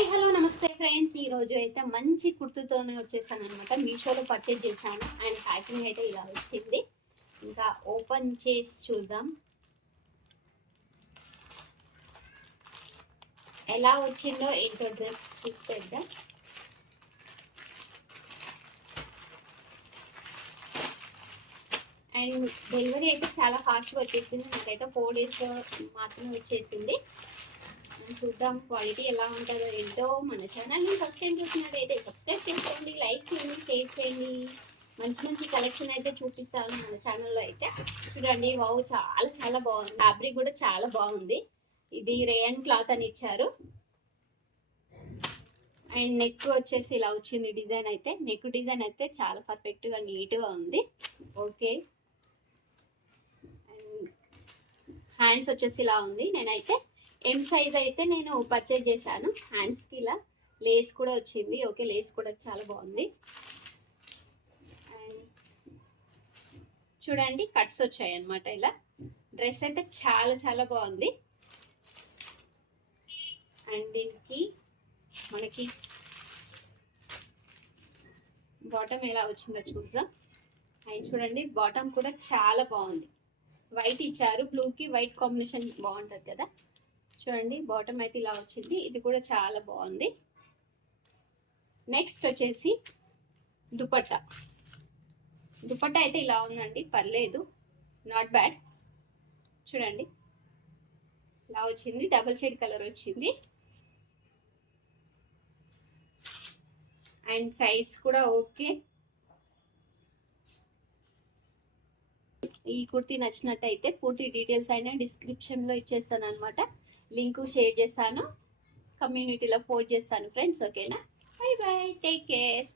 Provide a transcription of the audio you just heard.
Hi hello నమస్తే friends. ఈ రోజు అయితే మంచి కుర్తుతోనే వచ్చేసాను అనమాట. మీషోలో పర్చేజ్ చేశాను అండ్ ప్యాకింగ్ అయితే ఇలా వచ్చింది. ఇంకా ఓపెన్ చేసి చూద్దాం ఎలా వచ్చిందో ఏంటో డ్రెస్ చూసేద్దాం. అండ్ డెలివరీ అయితే చాలా ఫాస్ట్గా వచ్చేసింది. నాకైతే 4 days మాత్రమే వచ్చేసింది. చూద్దాం క్వాలిటీ ఎలా ఉంటుందో ఏంటో. మన ఛానల్ని ఫస్ట్ టైం చూసినట్టయితే సబ్స్క్రైబ్ చేసుకోండి, లైక్ చేయండి, షేర్ చేయండి. మంచి మంచి కలెక్షన్ అయితే చూపిస్తాను మన ఛానల్లో. అయితే చూడండి, వావ్, చాలా చాలా బాగుంది. ఫ్యాబ్రిక్ కూడా చాలా బాగుంది. ఇది రేయన్ క్లాత్ అని ఇచ్చారు. అండ్ నెక్ వచ్చేసి ఇలా వచ్చింది. డిజైన్ అయితే నెక్ డిజైన్ అయితే చాలా పర్ఫెక్ట్గా నీట్గా ఉంది. ఓకే. అండ్ హ్యాండ్స్ వచ్చేసి ఇలా ఉంది. నేనైతే ఎం సైజ్ అయితే నేను పర్చేజ్ చేశాను. హ్యాండ్స్కి ఇలా లేస్ కూడా వచ్చింది. ఓకే, లేస్ కూడా చాలా బాగుంది. అండ్ చూడండి, కట్స్ వచ్చాయి అన్నమాట. ఇలా డ్రెస్ అయితే చాలా చాలా బాగుంది. అండ్ దీనికి మనకి బాటమ్ ఎలా వచ్చిందో చూద్దాం. అండ్ చూడండి, బాటమ్ కూడా చాలా బాగుంది. వైట్ ఇచ్చారు, బ్లూకి వైట్ కాంబినేషన్ బాగుంటుంది కదా. చూడండి, బాటమ్ అయితే ఇలా వచ్చింది. ఇది కూడా చాలా బాగుంది. నెక్స్ట్ వచ్చేసి దుపట్టా. దుపట్టా అయితే ఇలా ఉందండి, పర్లేదు, నాట్ బ్యాడ్. చూడండి, ఇలా వచ్చింది. డబుల్ షేడ్ కలర్ వచ్చింది. అండ్ సైజ్ కూడా ఓకే. ఈ కుర్తీ నచ్చినట్టయితే పూర్తి డీటెయిల్స్ అయినా డిస్క్రిప్షన్లో ఇచ్చేస్తాను అనమాట. లింక్ షేర్ చేస్తాను, కమ్యూనిటీలో పోస్ట్ చేస్తాను ఫ్రెండ్స్. ఓకేనా? By by, take care.